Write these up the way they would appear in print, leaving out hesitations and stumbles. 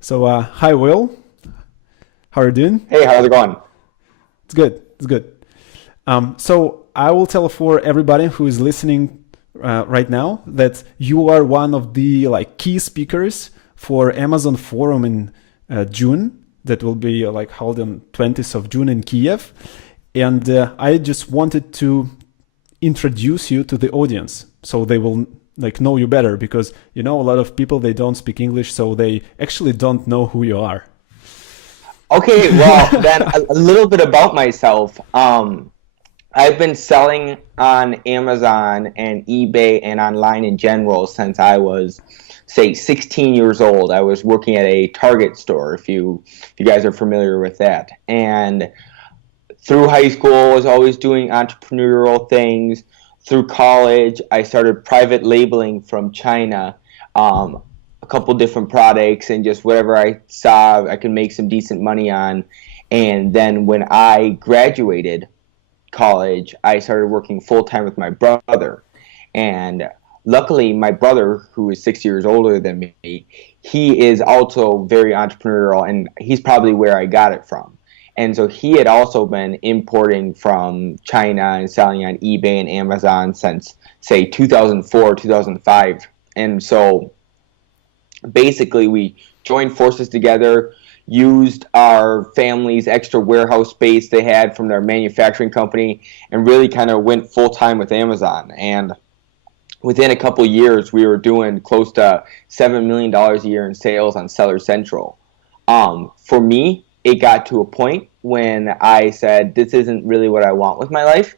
So, hi, Will. How are you doing? Hey, how's it going? It's good. It's good. So I will tell for everybody who is listening right now that you are one of the key speakers for Amazon Forum in June. That will be held on 20th of June in Kiev. And I just wanted to introduce you to the audience so they will know you better, because a lot of people, they don't speak English, so they actually don't know who you are. Okay, well, then a little bit about myself. I've been selling on Amazon and eBay and online in general since I was, say, 16 years old. I was working at a Target store, if you guys are familiar with that. And through high school, I was always doing entrepreneurial things. Through college, I started private labeling from China, a couple different products, and just whatever I saw I could make some decent money on. And then when I graduated college, I started working full-time with my brother. And luckily, my brother, who is 6 years older than me, he is also very entrepreneurial, and he's probably where I got it from. And so he had also been importing from China and selling on eBay and Amazon since, say, 2004, 2005. And so basically we joined forces together, used our family's extra warehouse space they had from their manufacturing company, and really kind of went full-time with Amazon. And within a couple years, we were doing close to $7 million a year in sales on Seller Central. For me, it got to a point when I said, this isn't really what I want with my life.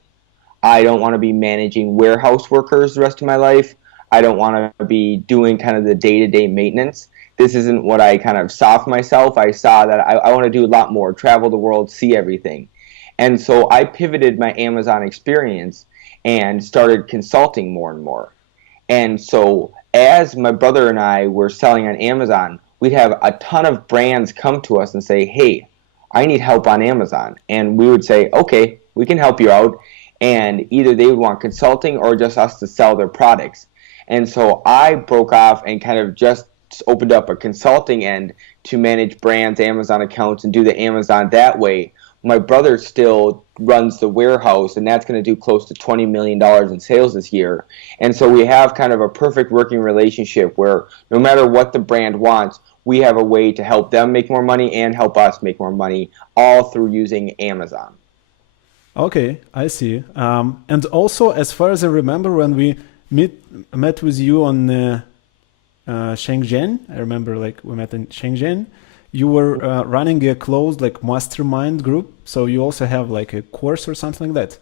I don't want to be managing warehouse workers the rest of my life. I don't want to be doing kind of the day-to-day maintenance. This isn't what I kind of saw for myself. I saw that I want to do a lot more, travel the world, see everything. And so I pivoted my Amazon experience and started consulting more and more. And so as my brother and I were selling on Amazon, we'd have a ton of brands come to us and say, hey, I need help on Amazon. And we would say, okay, we can help you out. And either they would want consulting or just us to sell their products. And so I broke off and kind of just opened up a consulting end to manage brands' Amazon accounts and do the Amazon that way. My brother still runs the warehouse, and that's going to do close to $20 million in sales this year. And so we have kind of a perfect working relationship where no matter what the brand wants, we have a way to help them make more money and help us make more money, all through using Amazon. Okay, I see. And also, as far as I remember, when we met with you on Shenzhen, I remember we met in Shenzhen, you were running a closed mastermind group. So you also have a course or something like that.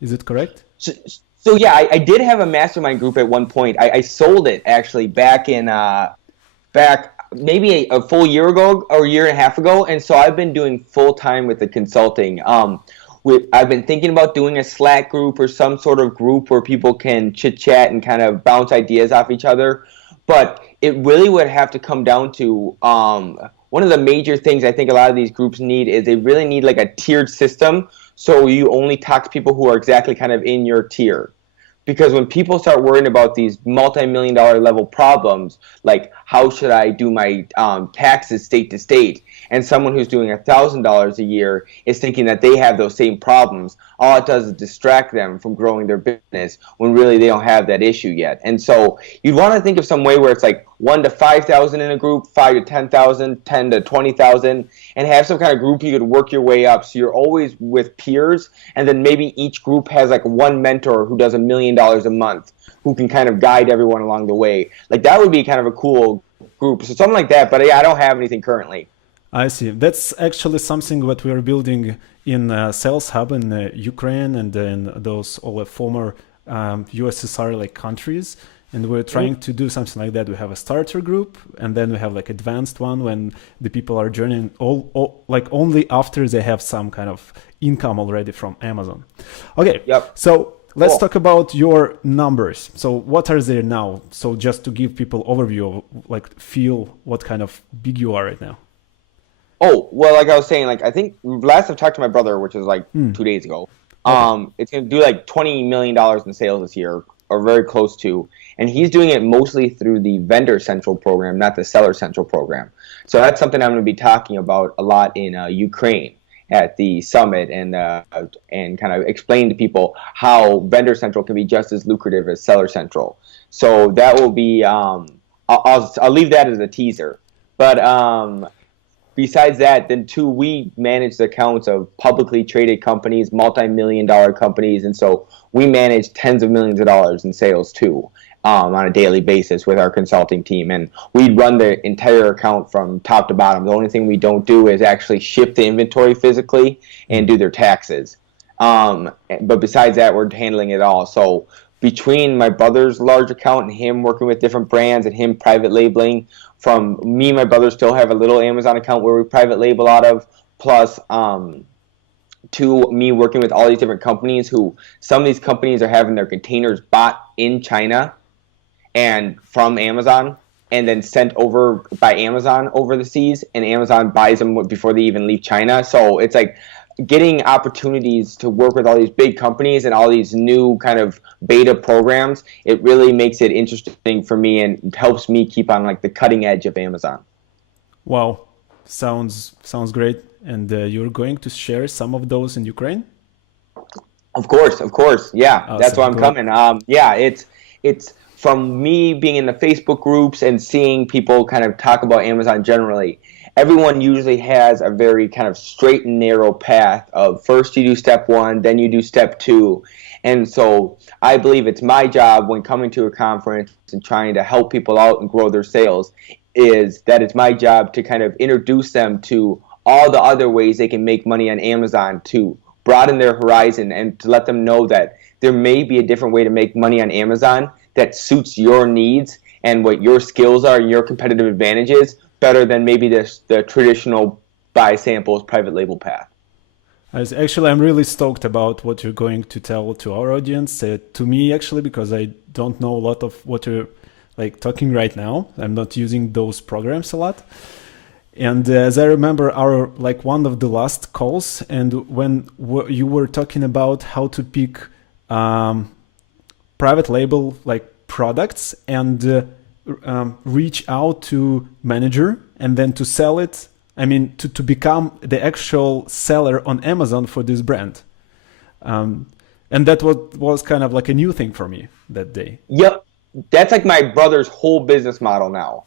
Is it correct? So yeah, I did have a mastermind group at one point. I sold it actually back maybe a full year ago or a year and a half ago. And so I've been doing full time with the consulting. I've been thinking about doing a Slack group or some sort of group where people can chit chat and kind of bounce ideas off each other. But it really would have to come down to one of the major things I think a lot of these groups need is they really need a tiered system, so you only talk to people who are exactly kind of in your tier. Because when people start worrying about these multi-million-dollar level problems, like how should I do my taxes state to state, and someone who's doing $1,000 a year is thinking that they have those same problems, all it does is distract them from growing their business when really they don't have that issue yet. And so you'd want to think of some way where it's 1 to 5,000 in a group, 5 to 10,000, 10 to 20,000, and have some kind of group you could work your way up. So you're always with peers, and then maybe each group has one mentor who does $1 million a month, who can kind of guide everyone along the way. That would be kind of a cool group. So something like that, but yeah, I don't have anything currently. I see. That's actually something that we are building in Saleshub in Ukraine and in those all former USSR countries. And we're trying to do something like that. We have a starter group, and then we have advanced one when the people are joining only after they have some kind of income already from Amazon. Okay. Yep. So let's talk about your numbers. So what are they now? So just to give people overview of feel what kind of big you are right now. Oh, well, I was saying, I think last I've talked to my brother, which was 2 days ago, it's going to do $20 million in sales this year, or very close to, and he's doing it mostly through the Vendor Central program, not the Seller Central program. So that's something I'm going to be talking about a lot in Ukraine at the summit, and kind of explain to people how Vendor Central can be just as lucrative as Seller Central. So that will be I'll leave that as a teaser. But besides that, then too, we manage the accounts of publicly traded companies, multi-million-dollar companies, and so we manage tens of millions of dollars in sales too, on a daily basis with our consulting team. And we run the entire account from top to bottom. The only thing we don't do is actually ship the inventory physically and do their taxes. But besides that, we're handling it all. So between my brother's large account and him working with different brands and him private labeling, from me and my brother still have a little Amazon account where we private label out of, plus to me working with all these different companies who some of these companies are having their containers bought in China and from Amazon and then sent over by Amazon over the seas, and Amazon buys them before they even leave China. So it's like getting opportunities to work with all these big companies and all these new kind of beta programs. It really makes it interesting for me and helps me keep on like the cutting edge of Amazon. Wow, sounds great. And you're going to share some of those in Ukraine? Of course. Yeah, awesome. That's why I'm coming. Yeah, it's from me being in the Facebook groups and seeing people kind of talk about Amazon generally. Everyone usually has a very kind of straight and narrow path of first you do step one, then you do step two. And so I believe it's my job when coming to a conference and trying to help people out and grow their sales, is that it's my job to kind of introduce them to all the other ways they can make money on Amazon, to broaden their horizon and to let them know that there may be a different way to make money on Amazon that suits your needs and what your skills are and your competitive advantages better than maybe the traditional buy samples private label path. Actually, I'm really stoked about what you're going to tell to our audience, to me actually, because I don't know a lot of what you're like talking right now. I'm not using those programs a lot. And as I remember our like one of the last calls, and when you were talking about how to pick private label like products and reach out to manager and then to sell it. I mean, to become the actual seller on Amazon for this brand. And that was kind of like a new thing for me that day. Yep. That's like my brother's whole business model now.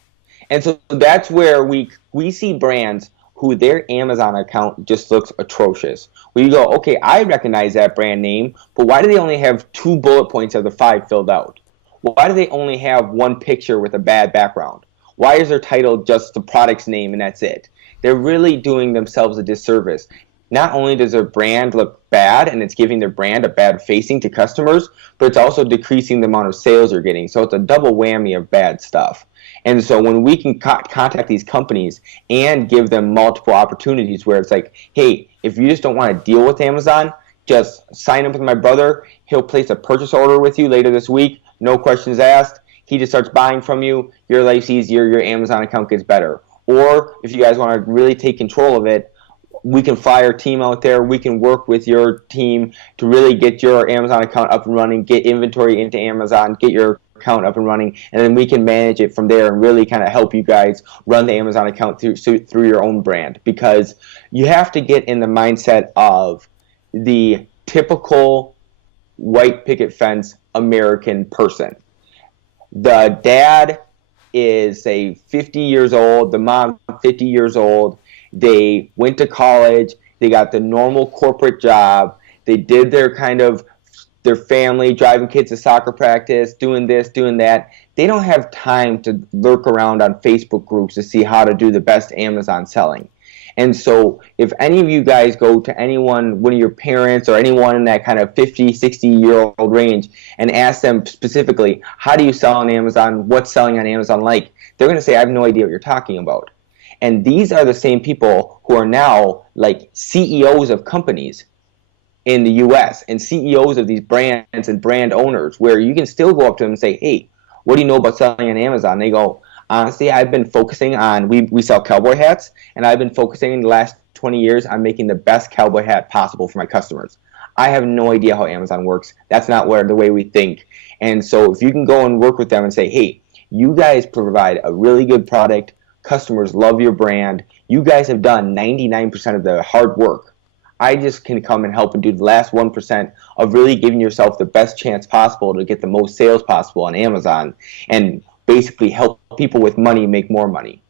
And so that's where we see brands who their Amazon account just looks atrocious. Where you go, okay, I recognize that brand name, but why do they only have 2 bullet points of the 5 filled out? Why do they only have 1 picture with a bad background? Why is their title just the product's name and that's it? They're really doing themselves a disservice. Not only does their brand look bad and it's giving their brand a bad facing to customers, but it's also decreasing the amount of sales you're getting. So it's a double whammy of bad stuff. And so when we can contact these companies and give them multiple opportunities where it's like, hey, if you just don't want to deal with Amazon, just sign up with my brother. He'll place a purchase order with you later this week. No questions asked. He just starts buying from you. Your life's easier. Your Amazon account gets better. Or if you guys want to really take control of it, we can fly our team out there. We can work with your team to really get your Amazon account up and running, get inventory into Amazon, get your account up and running, and then we can manage it from there and really kind of help you guys run the Amazon account through your own brand. Because you have to get in the mindset of the typical white picket fence American person. The dad is, say, 50 years old, the mom 50 years old. They went to college, they got the normal corporate job, they did their kind of their family, driving kids to soccer practice, doing this, doing that. They don't have time to lurk around on Facebook groups to see how to do the best Amazon selling. And so if any of you guys go to anyone, one of your parents or anyone in that kind of 50, 60-year-old range and ask them specifically, how do you sell on Amazon? What's selling on Amazon like? They're going to say, I have no idea what you're talking about. And these are the same people who are now like CEOs of companies in the US and CEOs of these brands and brand owners, where you can still go up to them and say, hey, what do you know about selling on Amazon? And they go, honestly, I've been focusing on, we sell cowboy hats, and I've been focusing in the last 20 years on making the best cowboy hat possible for my customers. I have no idea how Amazon works. That's not the way we think. And so if you can go and work with them and say, hey, you guys provide a really good product, customers love your brand, you guys have done 99% of the hard work. I just can come and help and do the last 1% of really giving yourself the best chance possible to get the most sales possible on Amazon and basically help people with money make more money.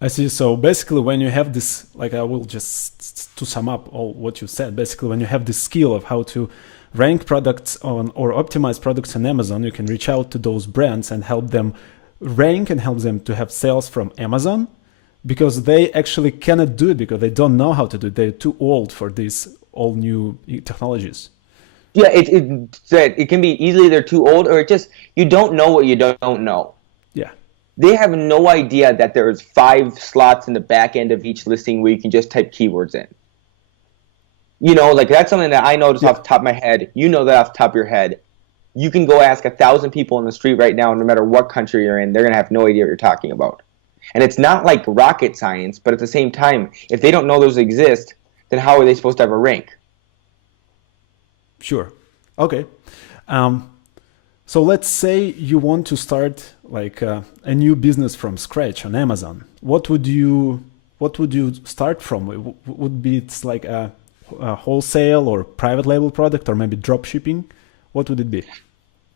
I see. So basically when you have this, like I will just to sum up all what you said, basically when you have this skill of how to rank products on or optimize products on Amazon, you can reach out to those brands and help them rank and help them to have sales from Amazon, because they actually cannot do it because they don't know how to do it. They're too old for these all new technologies. Yeah, it can be easily they're too old, or it just you don't know what you don't know. Yeah. They have no idea that there's 5 slots in the back end of each listing where you can just type keywords in. You know, like that's something that I noticed off the top of my head. You know that off the top of your head. You can go ask 1,000 people in the street right now, no matter what country you're in, they're going to have no idea what you're talking about. And it's not like rocket science, but at the same time, if they don't know those exist, then how are they supposed to have a rank? Sure. Okay. So let's say you want to start like a new business from scratch on Amazon. What would you start from? Would be it's like a wholesale or private label product, or maybe drop shipping? What would it be?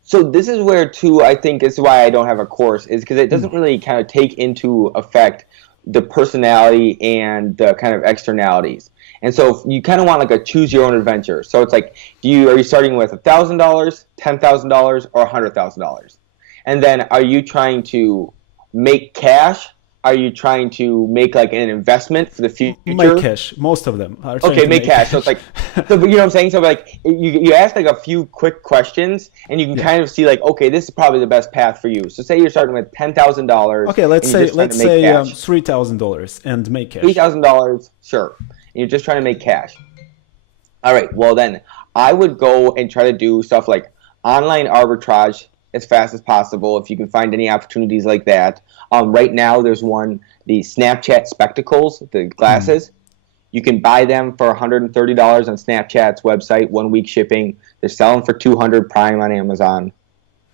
So this is where, too, I think this is why I don't have a course, is because it doesn't really kind of take into effect the personality and the kind of externalities. And so you kind of want like a choose your own adventure. So it's like, are you starting with $1,000, $10,000, or $100,000? And then are you trying to make cash? Are you trying to make like an investment for the future? Make cash. Most of them are trying okay, to make cash. So it's like, so, you know what I'm saying? So like, you ask like a few quick questions, and you can kind of see like, okay, this is probably the best path for you. So say you're starting with $10,000. Okay, let's say $3,000 and make cash. $3,000, sure. And you're just trying to make cash. All right. Well, then I would go and try to do stuff like online arbitrage as fast as possible if you can find any opportunities like that. Right now, there's the Snapchat spectacles, the glasses. You can buy them for $130 on Snapchat's website, 1 week shipping. They're selling for $200 Prime on Amazon.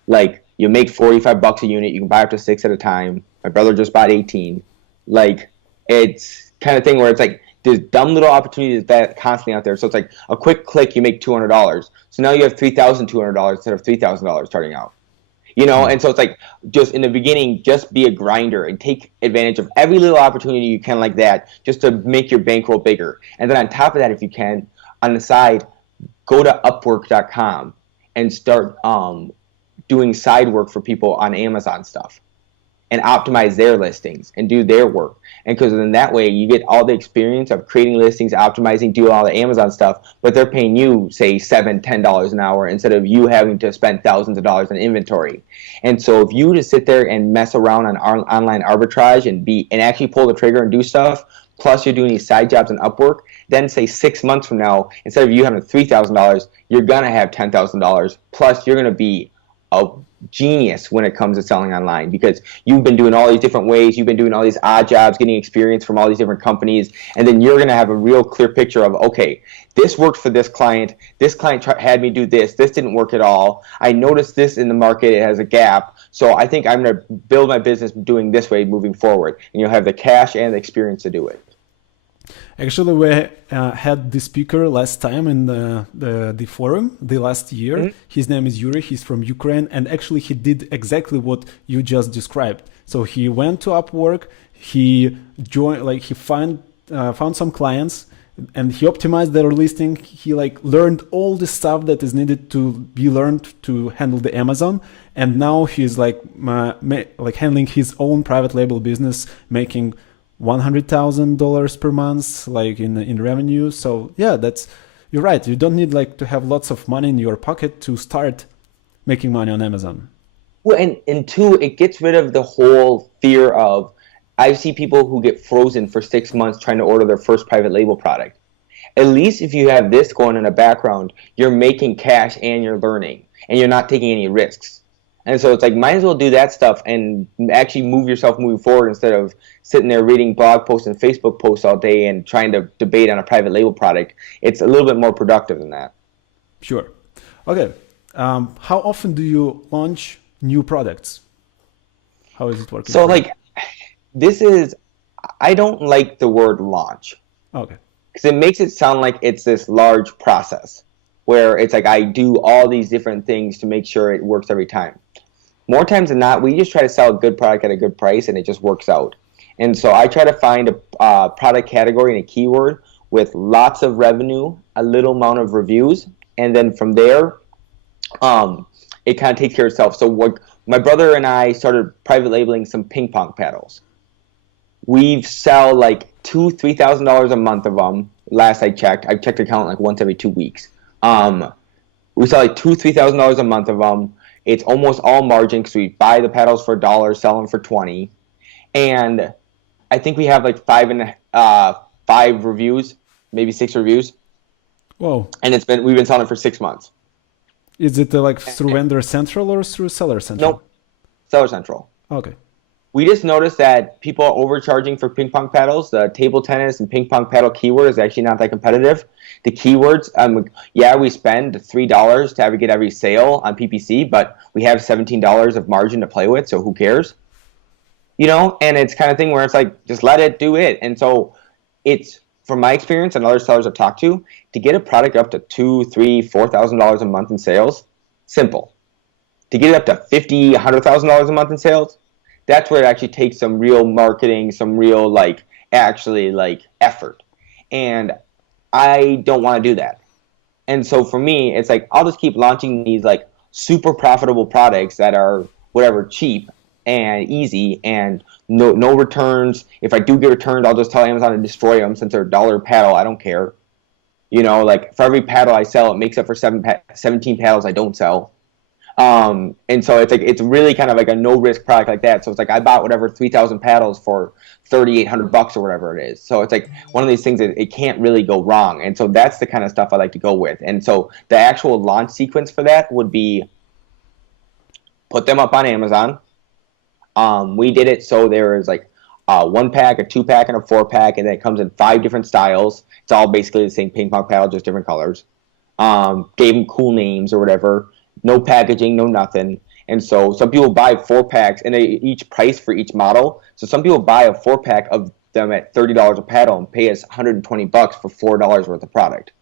Like, you make $45 a unit. You can buy up to 6 at a time. My brother just bought 18. Like, it's kind of thing where it's like there's dumb little opportunities that constantly out there. So it's like a quick click, you make $200. So now you have $3,200 instead of $3,000 starting out. You know, and so it's like just in the beginning, just be a grinder and take advantage of every little opportunity you can like that just to make your bankroll bigger. And then on top of that, if you can, on the side, go to Upwork.com and start doing side work for people on Amazon stuff and optimize their listings and do their work. And because then that way you get all the experience of creating listings, optimizing, doing all the Amazon stuff, but they're paying you, say, $7, $10 an hour instead of you having to spend thousands of dollars on inventory. And so if you just sit there and mess around on online arbitrage and actually pull the trigger and do stuff, plus you're doing these side jobs on Upwork, then say 6 months from now, instead of you having $3,000, you're going to have $10,000, plus you're going to be a genius when it comes to selling online because you've been doing all these different ways, you've been doing all these odd jobs, getting experience from all these different companies, and then you're going to have a real clear picture of, okay, this worked for this client had me do this didn't work at all, I noticed this in the market, it has a gap, so I think I'm going to build my business doing this way moving forward, and you'll have the cash and the experience to do it. Actually, we had the speaker last time in the forum, the last year. Mm-hmm. His name is Yuri. He's from Ukraine. And actually, he did exactly what you just described. So he went to Upwork. He found some clients, and he optimized their listing. He learned all the stuff that is needed to be learned to handle the Amazon. And now he's handling his own private label business, making $100,000 per month in revenue. So yeah, you're right, you don't need to have lots of money in your pocket to start making money on Amazon. Well, and two, it gets rid of the whole fear of, I see people who get frozen for 6 months trying to order their first private label product. At least if you have this going in the background, you're making cash and you're learning and you're not taking any risks. And so it's like, might as well do that stuff and actually move yourself moving forward instead of sitting there reading blog posts and Facebook posts all day and trying to debate on a private label product. It's a little bit more productive than that. Sure. Okay. How often do you launch new products? How is it working? So like, I don't like the word launch. Okay. Because it makes it sound like it's this large process where it's like I do all these different things to make sure it works every time. More times than not, we just try to sell a good product at a good price and it just works out. And so I try to find a product category and a keyword with lots of revenue, a little amount of reviews, and then from there, it kind of takes care of itself. So what my brother and I started private labeling some ping pong paddles. We sell like $2,000-$3,000 a month of them. Last I checked the count like once every 2 weeks. We sell like $2,000-$3,000 a month of them. It's almost all margin because we buy the paddles for $1, sell them for $20, and I think we have like five reviews, maybe 6 reviews. Whoa! And we've been selling it for 6 months. Is it like through Vendor Central or through Seller Central? Nope, Seller Central. Okay. We just noticed that people are overcharging for ping pong paddles. The table tennis and ping pong paddle keyword is actually not that competitive. The keywords, we spend $3 to get every sale on PPC, but we have $17 of margin to play with, so who cares? You know, and it's kind of thing where it's like, just let it do it. And so it's, from my experience and other sellers I've talked to get a product up to $2,000, $3,000, $4,000 a month in sales, simple. To get it up to $50,000, $100,000 a month in sales, that's where it actually takes some real marketing, some real effort. And I don't want to do that. And so for me, it's like, I'll just keep launching these like super profitable products that are whatever, cheap and easy and no returns. If I do get returns, I'll just tell Amazon to destroy them since they're $1 paddle. I don't care. You know, like for every paddle I sell, it makes up for 17 paddles I don't sell. And so it's like, it's really kind of like a no risk product like that. So it's like, I bought whatever 3,000 paddles for $3,800 or whatever it is. So it's like one of these things that it can't really go wrong. And so that's the kind of stuff I like to go with. And so the actual launch sequence for that would be put them up on Amazon. We did it so there is like a 1-pack, a 2-pack, and a 4-pack, and then it comes in 5 different styles. It's all basically the same ping pong paddle, just different colors. Gave them cool names or whatever. No packaging, no nothing. And so some people buy 4-packs, and they each price for each model. So some people buy a 4-pack of them at $30 a paddle and pay us $120 for $4 worth of product.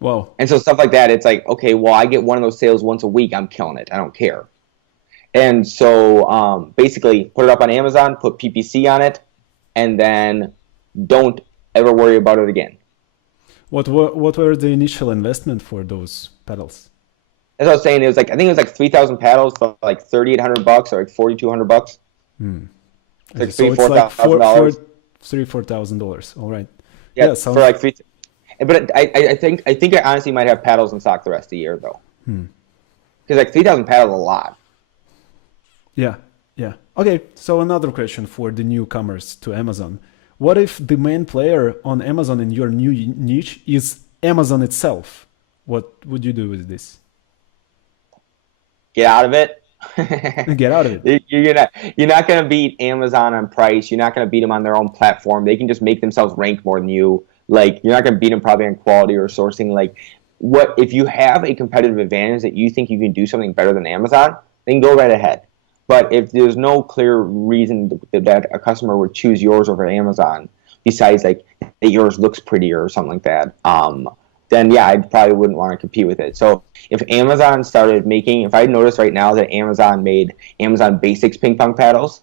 Wow. And so stuff like that, it's like, okay, well, I get one of those sales once a week. I'm killing it. I don't care. And so basically put it up on Amazon, put PPC on it, and then don't ever worry about it again. What were the initial investment for those pedals? As I was saying, I think it was like 3,000 paddles for like $3,800 or like $4,200. Like so $4,000. $4,000. All right. Yeah, for like 3. But I think I honestly might have paddles in stock the rest of the year though. Because like 3,000 paddles is a lot. Yeah. Okay, so another question for the newcomers to Amazon. What if the main player on Amazon in your new niche is Amazon itself? What would you do with this? Get out of it. Get out of it. You're not going to beat Amazon on price. You're not going to beat them on their own platform. They can just make themselves rank more than you. Like, you're not going to beat them probably on quality or sourcing. Like, what if you have a competitive advantage that you think you can do something better than Amazon, then go right ahead. But if there's no clear reason that a customer would choose yours over Amazon, besides like that yours looks prettier or something like that, then yeah, I probably wouldn't want to compete with it. So if Amazon started making, if I notice right now that Amazon made Amazon Basics ping pong paddles,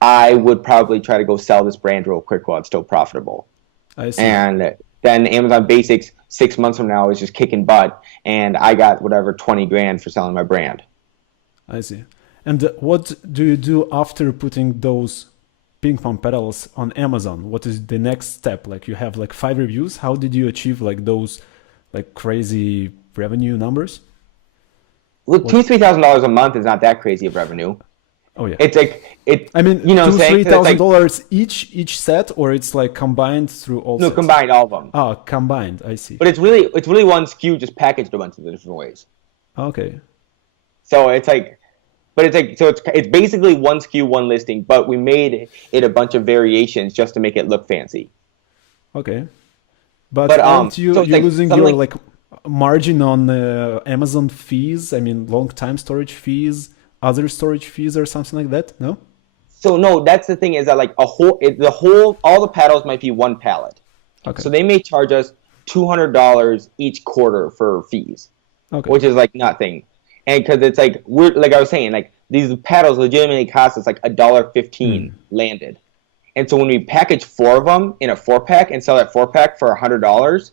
I would probably try to go sell this brand real quick while it's still profitable. I see. And then Amazon Basics 6 months from now is just kicking butt, and I got whatever 20 grand for selling my brand. I see. And what do you do after putting those ping pong pedals on Amazon? What is the next step? Like, you have like 5 reviews. How did you achieve like those like crazy revenue numbers? Look, $2,000-$3,000 a month is not that crazy of revenue. Oh yeah. It's like I mean, you know, $2,000-$3,000 each set, or it's like combined through all. No, sets? Combined, all of them. Oh, combined. I see. But it's really one SKU just packaged a bunch of different ways. Okay. So it's like, it's basically one SKU, one listing, but we made it a bunch of variations just to make it look fancy. Okay. But aren't you so it's you're like losing some your like margin on Amazon fees? I mean, long time storage fees, other storage fees, or something like that? No? So no, that's the thing is that like all the paddles might be one pallet. Okay. So they may charge us $200 each quarter for fees, Okay. which is like nothing. And because it's like we're like I was saying, like these paddles legitimately cost us like $1.15 landed. And so when we package 4 of them in a 4-pack and sell that 4-pack for $100,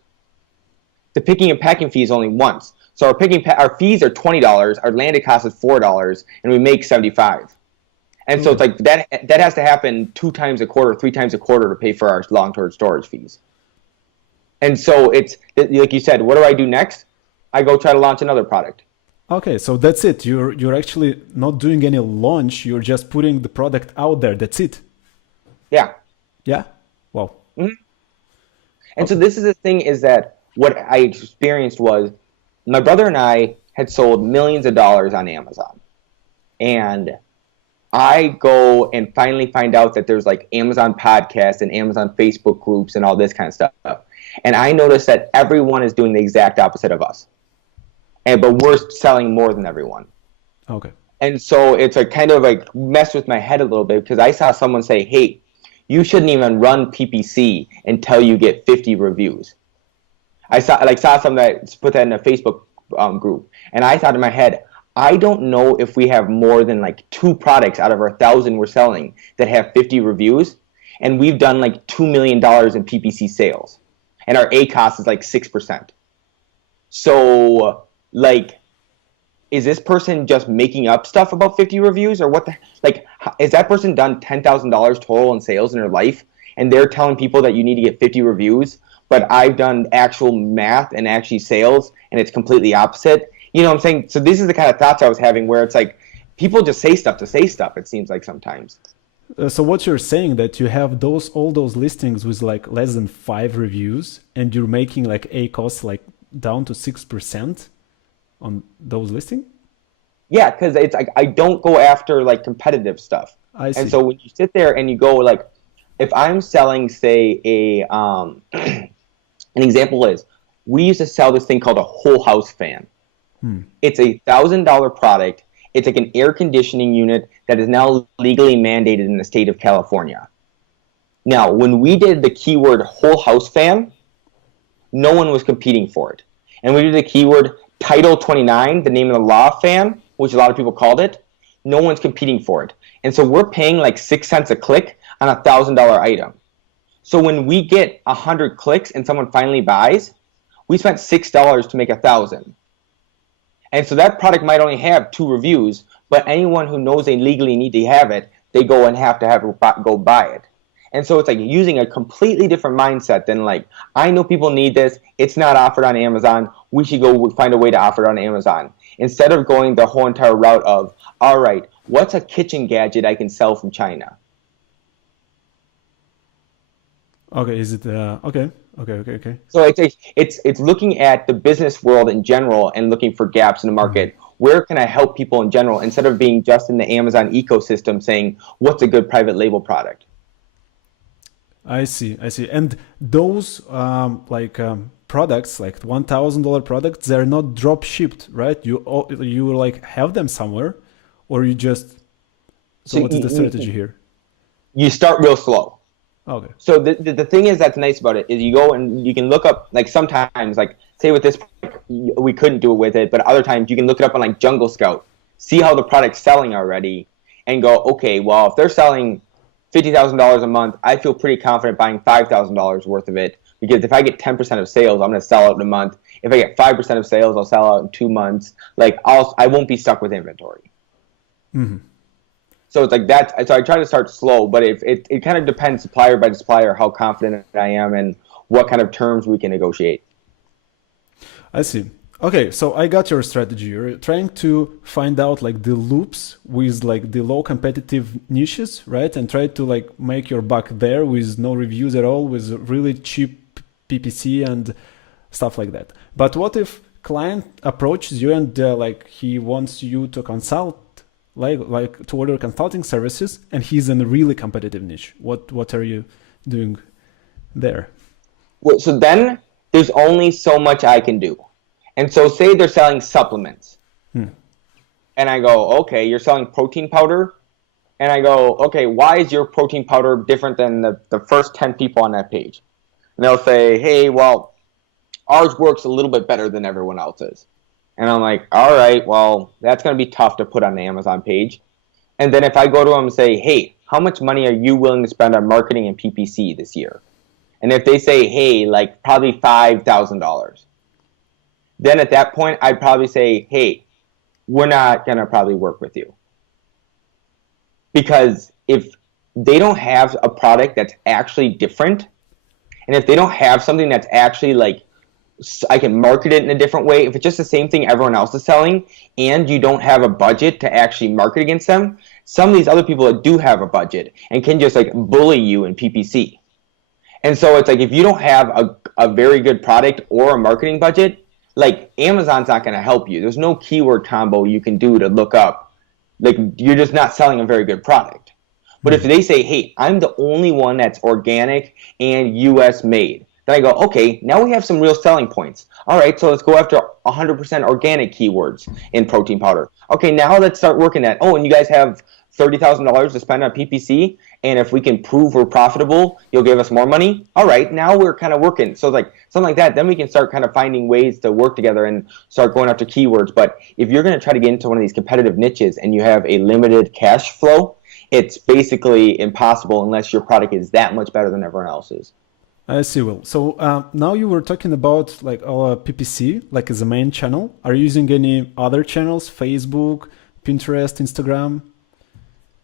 the picking and packing fee is only once. So our fees are $20, our landed cost is $4, and we make $75. And so it's like that has to happen 2 times a quarter, 3 times a quarter to pay for our long-term storage fees. And so it's like you said, what do I do next? I go try to launch another product. Okay, so that's it. You're actually not doing any launch. You're just putting the product out there. That's it. Yeah. Yeah. Wow. And so this is the thing is that what I experienced was my brother and I had sold millions of dollars on Amazon. And I go and finally find out that there's like Amazon podcasts and Amazon Facebook groups and all this kind of stuff. And I noticed that everyone is doing the exact opposite of us. But we're selling more than everyone. Okay. And so it's a kind of like messed with my head a little bit because I saw someone say, hey, you shouldn't even run PPC until you get 50 reviews. I saw someone that put that in a Facebook group. And I thought in my head, I don't know if we have more than like 2 products out of our 1,000 we're selling that have 50 reviews. And we've done like $2 million in PPC sales. And our ACOS is like 6%. So like, is this person just making up stuff about 50 reviews or what is that person done $10,000 total in sales in their life and they're telling people that you need to get 50 reviews, but I've done actual math and actually sales and it's completely opposite? You know what I'm saying? So this is the kind of thoughts I was having where it's like people just say stuff to say stuff, it seems like sometimes. So what you're saying that you have all those listings with like less than 5 reviews and you're making like ACOS like down to 6% on those listings? Yeah, because it's like I don't go after like competitive stuff. I see. And so when you sit there and you go like, if I'm selling, say, an example is we used to sell this thing called a whole house fan. It's a $1,000 product. It's like an air conditioning unit that is now legally mandated in the state of California. Now, when we did the keyword whole house fan, no one was competing for it. And we did the keyword Title 29, the name of the law fan, which a lot of people called it, no one's competing for it. And so we're paying like 6 cents a click on a $1,000 item. So when we get 100 clicks and someone finally buys, we spent $6 to make 1,000. And so that product might only have 2 reviews, but anyone who knows they legally need to have it, they go and have to go buy it. And so it's like using a completely different mindset than like, I know people need this. It's not offered on Amazon. We should go find a way to offer it on Amazon. Instead of going the whole entire route of, all right, what's a kitchen gadget I can sell from China? Okay, is it okay. So it's looking at the business world in general and looking for gaps in the market. Where can I help people in general instead of being just in the Amazon ecosystem saying, what's a good private label product? I see. And those products, like $1,000 products, they're not drop shipped, right? You like have them somewhere, or you just. So what is the strategy here? You start real slow. Okay. So the thing is that's nice about it is you go and you can look up like sometimes like say with this we couldn't do it with it, but other times you can look it up on like Jungle Scout, see how the product's selling already, and go okay, well if they're selling $50,000 a month, I feel pretty confident buying $5,000 worth of it because if I get 10% of sales, I'm going to sell out in a month. If I get 5% of sales, I'll sell out in 2 months. Like I won't be stuck with inventory. Mm-hmm. So it's like that. So I try to start slow, but it kind of depends supplier by supplier how confident I am and what kind of terms we can negotiate. I see. Okay, so I got your strategy. You're trying to find out like the loops with like the low competitive niches, right? And try to like make your buck there with no reviews at all, with really cheap PPC and stuff like that. But what if client approaches you and like he wants you to consult, like to order consulting services, and he's in a really competitive niche. What are you doing there? Well, so then there's only so much I can do. And so say they're selling supplements. And I go, okay, you're selling protein powder? And I go, okay, why is your protein powder different than the first 10 people on that page? And they'll say, hey, well, ours works a little bit better than everyone else's. And I'm like, all right, well, that's going to be tough to put on the Amazon page. And then if I go to them and say, hey, how much money are you willing to spend on marketing and PPC this year? And if they say, hey, like probably $5,000, then at that point, I'd probably say, hey, we're not going to probably work with you. Because if they don't have a product that's actually different, and if they don't have something that's actually like, I can market it in a different way, if it's just the same thing everyone else is selling, and you don't have a budget to actually market against them, some of these other people that do have a budget and can just like bully you in PPC. And so it's like, if you don't have a very good product or a marketing budget, like Amazon's not going to help you. There's no keyword combo you can do to look up. Like, you're just not selling a very good product. But if they say, hey, I'm the only one that's organic and US made, then I go, okay, now we have some real selling points. All right, so let's go after 100% organic keywords in protein powder. Okay, now let's start working at, oh, and you guys have $30,000 to spend on PPC, and if we can prove we're profitable, you'll give us more money. All right, now we're kind of working. So like something like that, then we can start kind of finding ways to work together and start going after keywords. But if you're going to try to get into one of these competitive niches and you have a limited cash flow, it's basically impossible unless your product is that much better than everyone else's. I see, Will. So now you were talking about like our PPC, like as a main channel. Are you using any other channels? Facebook, Pinterest, Instagram?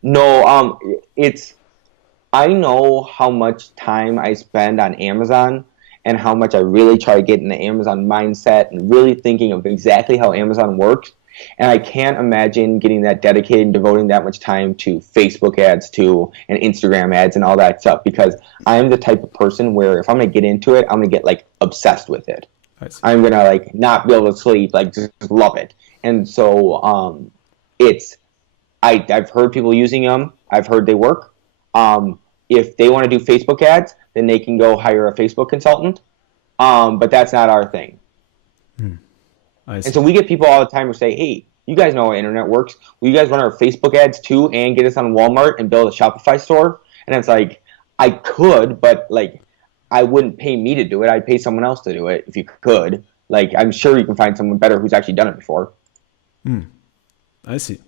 No, I know how much time I spend on Amazon and how much I really try to get in the Amazon mindset and really thinking of exactly how Amazon works. And I can't imagine getting that dedicated and devoting that much time to Facebook ads too and Instagram ads and all that stuff, because I'm the type of person where if I'm going to get into it, I'm going to get like obsessed with it. I'm going to like not be able to sleep, like just love it. And so I've heard people using them. I've heard they work. If they want to do Facebook ads, then they can go hire a Facebook consultant. But that's not our thing. And so we get people all the time who say, hey, you guys know how internet works. Will you guys run our Facebook ads too and get us on Walmart and build a Shopify store? And it's like, I could, but like, I wouldn't pay me to do it. I'd pay someone else to do it if you could. Like, I'm sure you can find someone better who's actually done it before. I see.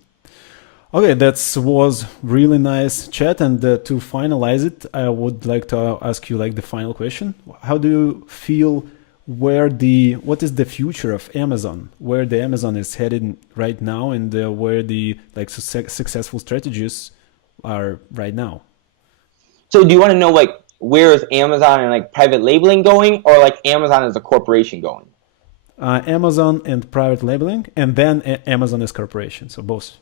Okay, that was really nice chat. And to finalize it, I would like to ask you like the final question. How do you feel what is the future of Amazon, where the Amazon is headed right now, and where the like successful strategies are right now? So do you want to know like where is Amazon and like private labeling going, or like Amazon as a corporation going? Amazon and private labeling, and then Amazon as corporation, so both.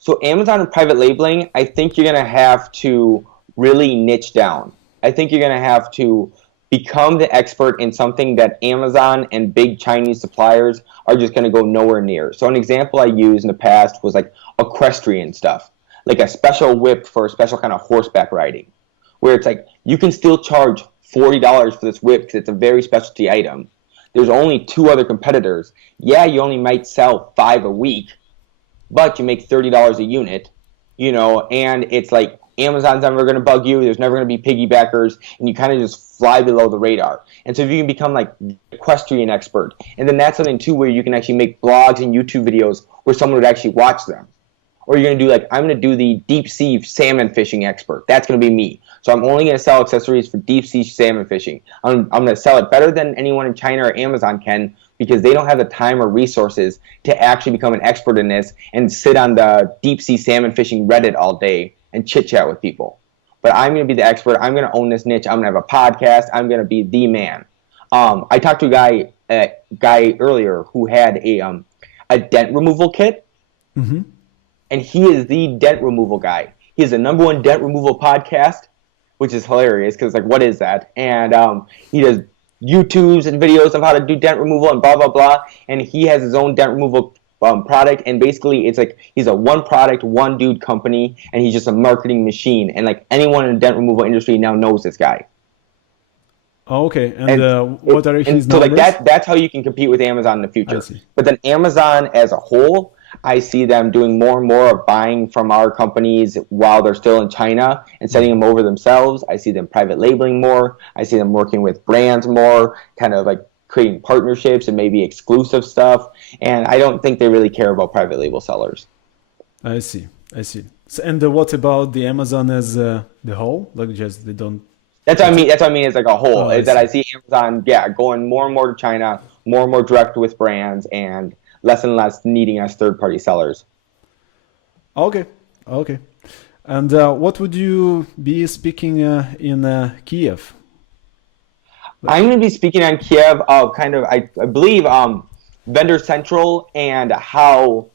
So Amazon and private labeling, I think you're going to have to really niche down. I think you're going to have to become the expert in something that Amazon and big Chinese suppliers are just going to go nowhere near. So an example I used in the past was like equestrian stuff, like a special whip for a special kind of horseback riding, where it's like you can still charge $40 for this whip because it's a very specialty item. There's only 2 other competitors. Yeah, you only might sell 5 a week, but you make $30 a unit, you know, and it's like Amazon's never going to bug you. There's never going to be piggybackers, and you kind of just fly below the radar. And so if you can become like the equestrian expert, and then that's something too where you can actually make blogs and YouTube videos where someone would actually watch them. Or you're going to do like, I'm going to do the deep sea salmon fishing expert. That's going to be me. So I'm only going to sell accessories for deep sea salmon fishing. I'm going to sell it better than anyone in China or Amazon can, because they don't have the time or resources to actually become an expert in this and sit on the deep sea salmon fishing Reddit all day and chit chat with people. But I'm going to be the expert. I'm going to own this niche. I'm going to have a podcast. I'm going to be the man. I talked to a guy earlier who had a dent removal kit. Mm-hmm. And he is the dent removal guy. He has the #1 dent removal podcast, which is hilarious because, like, what is that? And he does YouTubes and videos of how to do dent removal and blah blah blah, and he has his own dent removal product, and basically it's like he's a one product, one dude company, and he's just a marketing machine, and like anyone in the dent removal industry now knows this guy. Oh, okay, and what are his so numbers? like that's how you can compete with Amazon in the future. I see. But then Amazon as a whole, I see them doing more and more of buying from our companies while they're still in China and sending them over themselves. I see them private labeling more. I see them working with brands more, kind of like creating partnerships and maybe exclusive stuff. And I don't think they really care about private label sellers. I see. So, and what about the Amazon as the whole? Like just they don't. That's what I mean. That's what I mean. Is like a whole. Oh, Is that I see Amazon, going more and more to China, more and more direct with brands, and less needing us third-party sellers. Okay. And what would you be speaking in Kiev? I'm going to be speaking on Kiev, I believe, Vendor Central, and how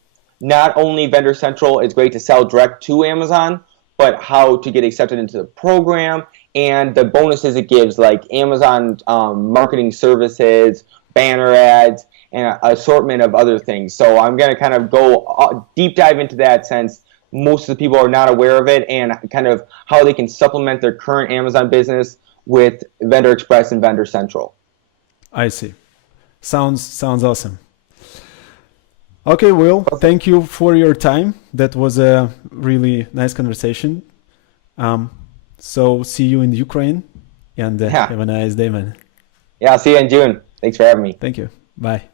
not only Vendor Central is great to sell direct to Amazon, but how to get accepted into the program and the bonuses it gives, like Amazon marketing services, banner ads, and an assortment of other things. So I'm going to kind of go deep dive into that, since most of the people are not aware of it, and kind of how they can supplement their current Amazon business with Vendor Express and Vendor Central. I see. Sounds awesome. Okay, Will, thank you for your time. That was a really nice conversation. So see you in Ukraine, and have a nice day, man. Yeah, I'll see you in June. Thanks for having me. Thank you. Bye.